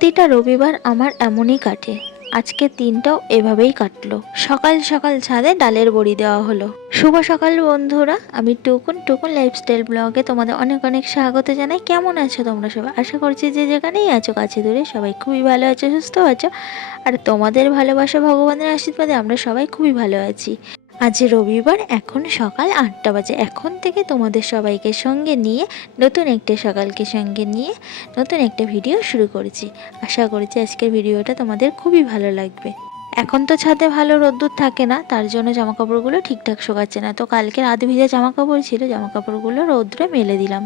প্রতিটা রবিবার আমার এমনই কাটে। আজকের দিনটাও এভাবেই কাটলো। সকাল সকাল ছাদে ডালের বড়ি দেওয়া হলো। শুভ সকাল বন্ধুরা, আমি টুকুন টুকুন লাইফস্টাইল ব্লগে তোমাদের অনেক অনেক স্বাগত জানাই। কেমন আছো তোমরা সবাই? আশা করছি যে যেখানেই আছো কাছে দূরে সবাই খুবই ভালো আছো, সুস্থ আছো। আর তোমাদের ভালোবাসা, ভগবানের আশীর্বাদে আমরা সবাই খুবই ভালো আছি। আজ রবিবার, এখন সকাল 8টা বাজে। এখন থেকে তোমাদের সবাইকে সঙ্গে নিয়ে নতুন একটা সকালকে সঙ্গে নিয়ে নতুন একটা ভিডিও শুরু করেছি। আশা করছি আজকের ভিডিওটা তোমাদের খুবই ভালো লাগবে। এখন তো ছাদে ভালো রোদ্দুর থাকে না, তার জন্য জামাকাপড়গুলো ঠিকঠাক শোকাচ্ছে না। তো কালকের আধ ভিজা জামাকাপড় ছিল, জামাকাপড়গুলো রোদ্রে মেলে দিলাম।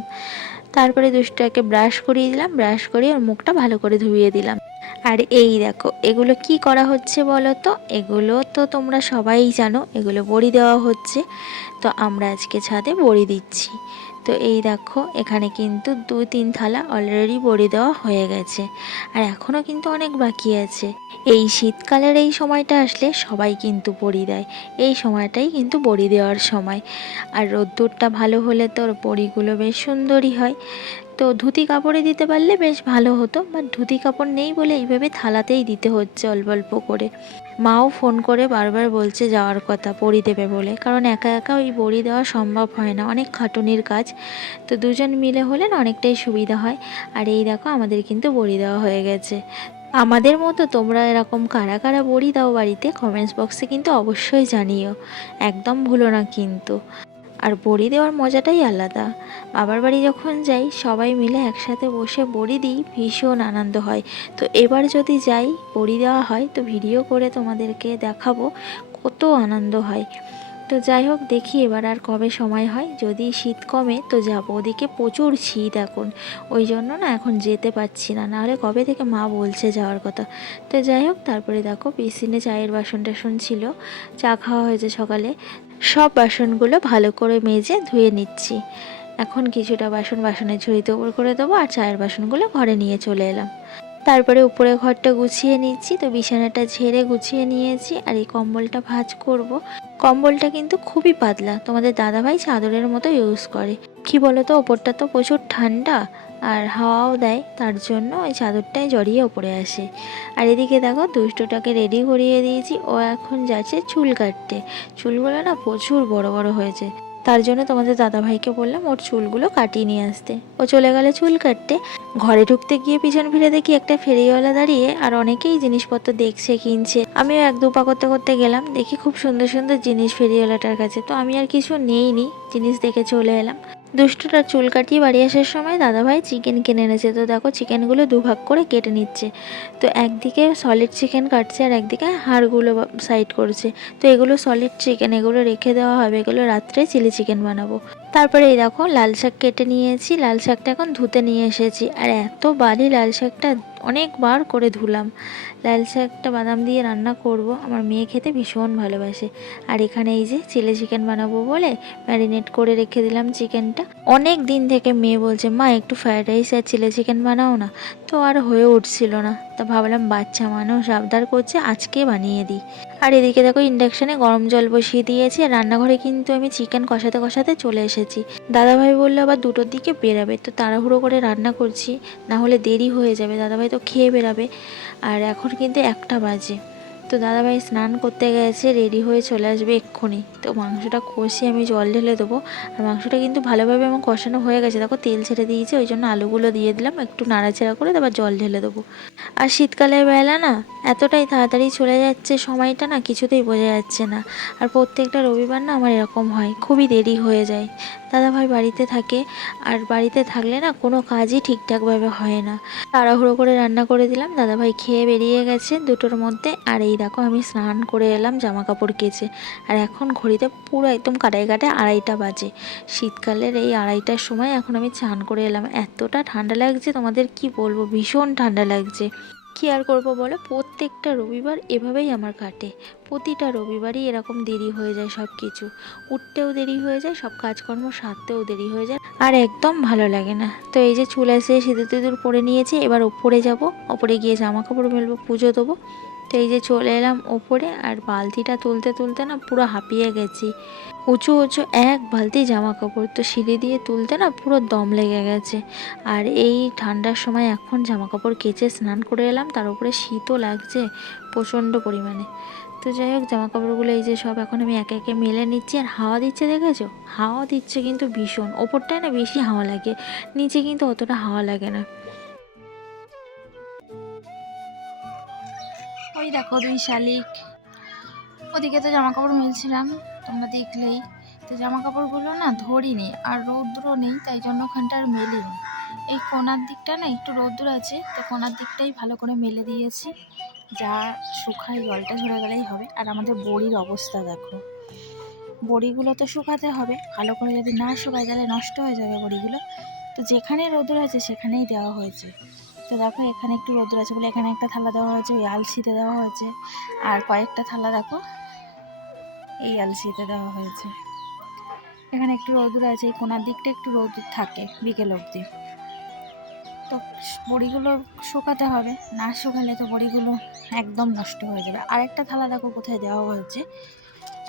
তারপরে দুষ্টুটাকে ব্রাশ করিয়ে দিলাম, ব্রাশ করিয়ে ওর মুখটা ভালো করে ধুইয়ে দিলাম। আর এই দেখো, এগুলো কি করা হচ্ছে বলো তো? এগুলো তো তোমরা সবাই জানো, এগুলো বড়ি দেওয়া হচ্ছে। তো আমরা আজকে ছাদে বড়ি দিচ্ছি। তো এই দেখো, এখানে কিন্তু 2-3 থালা অলরেডি বড়ি দেওয়া হয়ে গেছে, আর এখনও কিন্তু অনেক বাকি আছে। এই শীতকালের এই সময়টা আসলে সবাই কিন্তু বড়ি দেয়। এই সময়টাই কিন্তু বড়ি দেওয়ার সময়। আর রোদ্দুরটা ভালো হলে তোর বড়িগুলো বেশ সুন্দরই হয়। তো ধুতি কাপড়ে দিতে পারলে বেশ ভালো হতো, বাট ধুতি কাপড় নেই বলে এইভাবে থালাতেই দিতে হচ্ছে অল্প অল্প করে। মাও ফোন করে বারবার বলছে যাওয়ার কথা বড়ি দেবে বলে, কারণ একা একা ওই বড়ি দেওয়া সম্ভব হয় না, অনেক খাটুনির কাজ। তো দুজন মিলে হলে না অনেকটাই সুবিধা হয়। আর এই দেখো, আমাদের কিন্তু বড়ি দেওয়া হয়ে গেছে। আমাদের মতো তোমরা এরকম কারা কারা বড়ি দাও বাড়িতে, কমেন্টস বক্সে কিন্তু অবশ্যই জানিও, একদম ভুলো না কিন্তু। আর বড়ি দেওয়ার মজাটাই আলাদা। বাবার বাড়ি যখন যাই সবাই মিলে একসাথে বসে বড়ি দিই, ভীষণ আনন্দ হয়। তো এবার যদি যাই, বড়ি দেওয়া হয়, তো ভিডিও করে তোমাদেরকে দেখাবো কত আনন্দ হয়। তো যাই হোক, দেখি এবার আর কবে সময় হয়। যদি শীত কমে তো যাবো, ওদিকে প্রচুর শীত এখন। ওই জন্য না এখন যেতে পারছি না, নাহলে কবে থেকে মা বলছে যাওয়ার কথা। তো যাই হোক, তারপরে দেখো বেসিনে চায়ের বাসন টাসন ছিল, চা খাওয়া হয়েছে সকালে। সব বাসনগুলো ভালো করে মেজে ধুয়ে নিচ্ছি। এখন কিছুটা বাসন বাসনের ঝুড়িতে উপর করে দেবো, আর চায়ের বাসনগুলো ঘরে নিয়ে চলে এলাম। তারপরে উপরে ঘরটা গুছিয়ে নিচ্ছি। তো বিছানাটা ঝেড়ে গুছিয়ে নিয়েছি, আর এই কম্বলটা ভাঁজ করব। কম্বলটা কিন্তু খুবই পাতলা, তোমাদের দাদাভাই চাদরের মতো ইউজ করে। কি বলো তো, ওপরটা তো প্রচুর ঠান্ডা আর হাওয়াও দেয়, তার জন্য ওই চাদরটাই জড়িয়ে ওপরে আসে। আর এদিকে দেখো, দুষ্টুটাকে রেডি করিয়ে দিয়েছি, ও এখন যাচ্ছে চুল কাটতে। চুলগুলো না প্রচুর বড় বড় হয়েছে, তার জন্য তোমাদের দাদাভাইকে বললাম ওর চুলগুলো কাটিয়ে নিয়ে আসতে। ও চলে গেলে চুল কাটতে। ঘরে ঢুকতে গিয়ে পিছন ফিরে দেখি একটা ফেরিওয়ালা দাঁড়িয়ে, আর অনেকেই জিনিসপত্র দেখছে, কিনছে। আমিও এক দুপা করতে করতে গেলাম, দেখি খুব সুন্দর সুন্দর জিনিস ফেরিওয়ালাটার কাছে। তো আমি আর কিছু নেইনি, জিনিস দেখে চলে এলাম। দুষ্টুটা চুল কাটিয়ে বাড়ি আসার সময় দাদাভাই চিকেন কিনে এনেছে। তো দেখো, চিকেনগুলো দুভাগ করে কেটে নিচ্ছে। তো একদিকে সলিড চিকেন কাটছে, আর একদিকে হাড়গুলো সাইড করছে। তো এগুলো সলিড চিকেন, এগুলো রেখে দেওয়া হবে, এগুলো রাত্রে চিলি চিকেন বানাবো। তারপরে এই দেখো, লাল শাক কেটে নিয়েছি, লাল শাকটা এখন ধুতে নিয়ে এসেছি। আর এত বালি লাল শাকটা, অনেকবার করে ধুলাম। লাল শাকটা বাদাম দিয়ে রান্না করব, আমার মেয়ে খেতে ভীষণ ভালোবাসে। আর এখানে এই যে চিলি চিকেন বানাবো বলে ম্যারিনেট করে রেখে দিলাম চিকেনটা। অনেক দিন থেকে মেয়ে বলছে মা একটু ফ্রায়েড রাইস আর চিলি চিকেন বানাও না, তো আর হয়ে উঠছিল না। তা ভাবলাম বাচ্চা মানুষ আবদার করছে, আজকে বানিয়ে দিই। আর এদিকে দেখো, ইন্ডাকশানে গরম জল বসিয়ে দিয়েছি, আর রান্নাঘরে কিন্তু আমি চিকেন কষাতে কষাতে চলে এসেছি। দাদাভাই বললো আবার 2টোর দিকে বেরাবে, তো তাড়াহুড়ো করে রান্না করছি, না হলে দেরি হয়ে যাবে, দাদাভাই তো খেয়ে বেরাবে। আর এখন কিন্তু 1টা বাজে। তো দাদাভাই স্নান করতে গেছে, রেডি হয়ে চলে আসবে এক্ষুনি। তো মাংসটা কষিয়ে আমি জল ঢেলে দেবো। আর মাংসটা কিন্তু ভালোভাবে আমার কষানো হয়ে গেছে, দেখো তেল ছেড়ে দিয়েছে, ওই জন্য আলুগুলো দিয়ে দিলাম, একটু নাড়াচাড়া করে তারপর জল ঢেলে দেবো। আর শীতকালের বেলা না এতটাই তাড়াতাড়ি চলে যাচ্ছে সময়টা, না কিছুতেই বোঝা যাচ্ছে না। আর প্রত্যেকটা রবিবার না আমার এরকম হয়, খুবই দেরি হয়ে যায়। দাদাভাই বাড়িতে থাকে, আর বাড়িতে থাকলে না কোনো কাজই ঠিকঠাকভাবে হয় না। তাড়াহুড়ো করে রান্না করে দিলাম, দাদাভাই খেয়ে বেরিয়ে গেছে 2টোর মধ্যে। আর এই দেখো, আমি স্নান করে এলাম জামা কাপড় কেচে। আর এখন ঘড়িতে পুরো একদম কাটায় কাটায় 2:30 বাজে। শীতকালের এই 2:30টার সময় এখন আমি স্নান করে এলাম। এতটা ঠান্ডা লাগছে, তোমাদের কি বলবো, ভীষণ ঠান্ডা লাগছে। কি আর করবো বলো, প্রত্যেকটা রবিবার এভাবেই আমার কাটে। প্রতিটা রবিবারই এরকম দেরি হয়ে যায়, সব কিছু উঠতেও দেরি হয়ে যায়, সব কাজকর্ম সারতেও দেরি হয়ে যায়, আর একদম ভালো লাগে না। তো এই যে চুল এসে সিঁদুর টিঁদুর পরে নিয়েছি, এবার ওপরে যাব, ওপরে গিয়ে জামা কাপড় মেলবো, পুজো দেবো। তো এই যে চলে এলাম ওপরে, আর বালতিটা তুলতে তুলতে না পুরো হাঁপিয়ে গেছি। উঁচু উঁচু এক বালতি জামা কাপড়, তো সিঁড়ি দিয়ে তুলতে না পুরো দম লেগে গেছে। আর এই ঠান্ডার সময় এখন জামা কাপড় কেচে স্নান করে এলাম, তার উপরে শীতও লাগছে প্রচণ্ড পরিমাণে। তো যাই হোক, জামা কাপড়গুলো এই যে সব এখন আমি একে একে মেলে নিচ্ছি। আর হাওয়া দিচ্ছে, দেখেছো? হাওয়া দিচ্ছে কিন্তু ভীষণ। ওপরটায় না বেশি হাওয়া লাগে, নিচে কিন্তু অতটা হাওয়া লাগে না। ওই দেখো 2 শালিক, ওদিকে তো জামা কাপড় মেলছিলাম, তোমরা দেখলেই। তো জামা কাপড়গুলো না ধরিনি, আর রৌদ্র নেই, তাই জন্য ওখানটা আর মেলিনি। এই কোণার দিকটা না একটু রৌদ্র আছে, তো কোণার দিকটাই ভালো করে মেলে দিয়েছি। যা শুকায় জলটা ঝরে গেলেই হবে। আর আমাদের বড়ির অবস্থা দেখো, বড়িগুলো তো শুকাতে হবে ভালো করে, যদি না শুকায় তাহলে নষ্ট হয়ে যাবে বড়িগুলো। তো যেখানে রৌদ্র আছে সেখানেই দেওয়া হয়েছে। তো দেখো এখানে একটু রৌদ্র আছে বলে এখানে একটা থালা দেওয়া হয়েছে, ওই আলসিতে দেওয়া হয়েছে। আর কয়েকটা থালা দেখো এই আলসিতে দেওয়া হয়েছে। এখানে একটু রৌদ্র আছে, এই কোণার দিকটা একটু রৌদ্র থাকে বিকেল অবধি। তো বড়িগুলো শুকাতে হবে, না শুকালে তো বড়িগুলো একদম নষ্ট হয়ে যাবে। আরেকটা থালা দেখো কোথায় দেওয়া হয়েছে,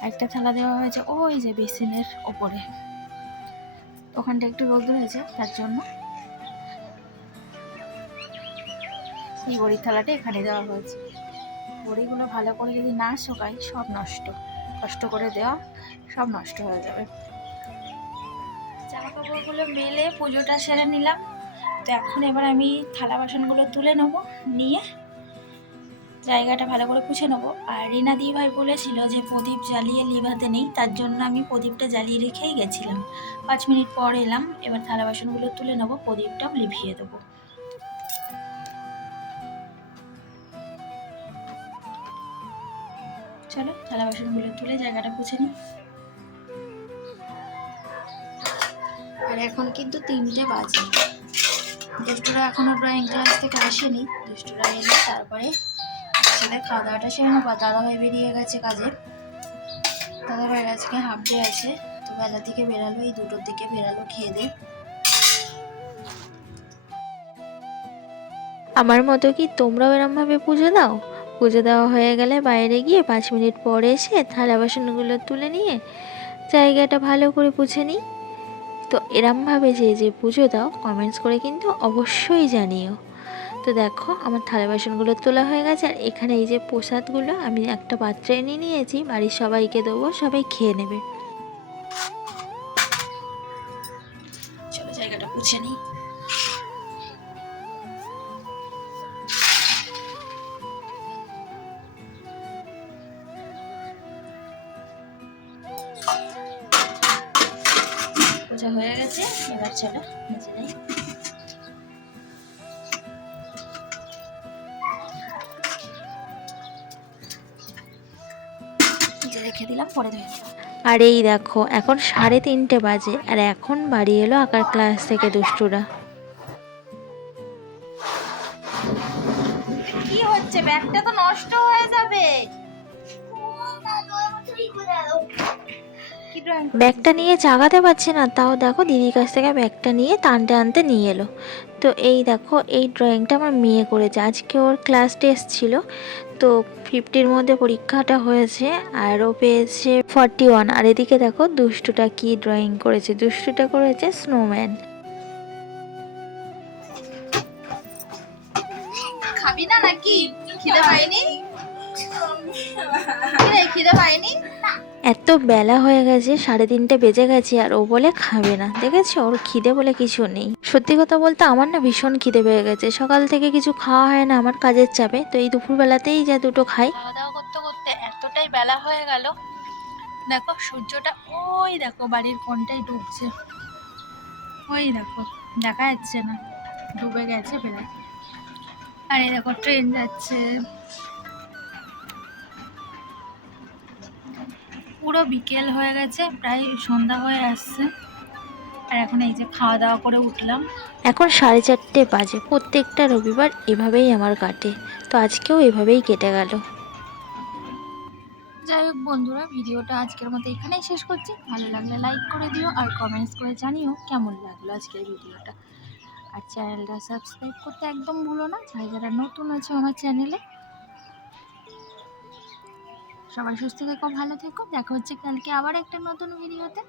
আরেকটা থালা দেওয়া হয়েছে ওই যে বেসিনের ওপরে, ওখানটা একটু রৌদ্র হয়েছে, তার জন্য এই বড়ির থালাটা এখানে দেওয়া হয়েছে। বড়িগুলো ভালো করে যদি না শুকায় সব নষ্ট, কষ্ট করে দেওয়া সব নষ্ট হয়ে যাবে। জামা কাপড়গুলো মেলে পুজোটা সেরে নিলাম। তো এখন এবার আমি থালা বাসনগুলো তুলে নেবো, নিয়ে জায়গাটা ভালো করে পুছে নেবো। আর রিনা দি ভাই বলেছিল যে প্রদীপ জ্বালিয়ে লিভাতে নেই, তার জন্য আমি প্রদীপটা জ্বালিয়ে রেখেই গেছিলাম। 5 মিনিট পর এলাম, এবার থালা বাসনগুলো তুলে নেবো, প্রদীপটাও লিভিয়ে দেবো। চলো থালা বাসনগুলো তুলে জায়গাটা পুছে নিই। আর এখন কিন্তু 3টে বাজে, দুষ্টুরা এখনও ড্রয়িং ক্লাস থেকে আসেনি। দুষ্টুরা এলে তারপরে ছেলে খাওয়া দাওয়াটা সেরে নেবো। দাদাভাই বেরিয়ে গেছে কাজে, দাদাভাইয়ের আজকে হাফ ডে আছে। তো বেলা থেকে বেরালো, এই 2টোর দিকে বেরালো খেয়ে দিয়ে। আমার মতো কি তোমরাও এরমভাবে পুজো দাও? পুজো দেওয়া হয়ে গেলে বাইরে গিয়ে 5 মিনিট পরে এসে থালা বাসনগুলো তুলে নিয়ে জায়গাটা ভালো করে পুছে নিই। তো এরমভাবে যে যে পুজো দাও কমেন্টস করে কিন্তু অবশ্যই জানিও। তো দেখো আমার থালা বাসনগুলো তোলা হয়ে গেছে। আর এখানে এই যে প্রসাদগুলো আমি একটা পাত্রে নিয়ে নিয়েছি, বাড়ির সবাইকে দেবো, সবাই খেয়ে নেবে। চলো জায়গাটা পুছে নিই। পূজা হয়ে গেছে, এবার চলো নিচে যাই। রেখে দিলাম, পরে ধুয়ে নেবো। আর এই দেখো এখন 3:30 বাজে, আর এখন বাড়ি এলো আঁকার ক্লাস থেকে দুষ্টুরা। কি হচ্ছে, ব্যাগটা তো নষ্ট হয়ে যাবে। ব্যাগটা নিয়ে চাগাতে পারছে না, তাও দেখো দিদির কাছ থেকে ব্যাগটা নিয়ে টানতে আনতে নিয়ে এলো। তো এই দেখো এই ড্রয়িংটা আমার মেয়ে করেছে, আজকে ওর ক্লাস টেস্ট ছিল। তো 50-র মধ্যে পরীক্ষাটা হয়েছে, আর ও পেয়েছে 41। আর এদিকে দেখো দুষ্টুটা কি ড্রয়িং করেছে, দুষ্টুটা করেছে স্নোম্যান। খাবি না নাকি? খিদে পাইনি? খিদে পাইনি? এত বেলা হয়ে গেছে, 3:30 বেজে গেছে, আর ও বলে খাবে না। দেখেছো, ওর খিদে বলে কিছু নেই। সত্যি কথা বলতে আমার না ভীষণ খিদে পেয়ে গেছে, সকাল থেকে কিছু খাওয়া হয় না আমার কাজের চাপে। তো এই দুপুরবেলাতেই যা দুটো খাই। খাওয়া দাওয়া করতে করতে এতটাই বেলা হয়ে গেল, দেখো সূর্যটা ওই দেখো বাড়ির কোণটাই ডুবছে, ওই দেখো দেখা যাচ্ছে না, ডুবে গেছে প্রায়। আর এই দেখো ট্রেন যাচ্ছে, পুরো বিকেল হয়ে গেছে, প্রায় সন্ধ্যা হয়ে আসছে। আর এখন এই যে খাওয়া দাওয়া করে উঠলাম। এখন 4:30 বাজে। প্রত্যেকটা রবিবার এভাবেই আমার কাটে, তো আজকেও এভাবেই কেটে গেল। যাই হোক বন্ধুরা, ভিডিওটা আজকের মতো এখানেই শেষ করছি। ভালো লাগলে লাইক করে দিও, আর কমেন্টস করে জানিও কেমন লাগলো আজকের ভিডিওটা। আর চ্যানেলটা সাবস্ক্রাইব করতে একদম ভুলো না, যারা যারা নতুন আছে আমার চ্যানেলে। সবাই সুস্থ থেকো, ভালো থেকো। দেখা হচ্ছে কালকে আবার একটা নতুন ভিডিওতে।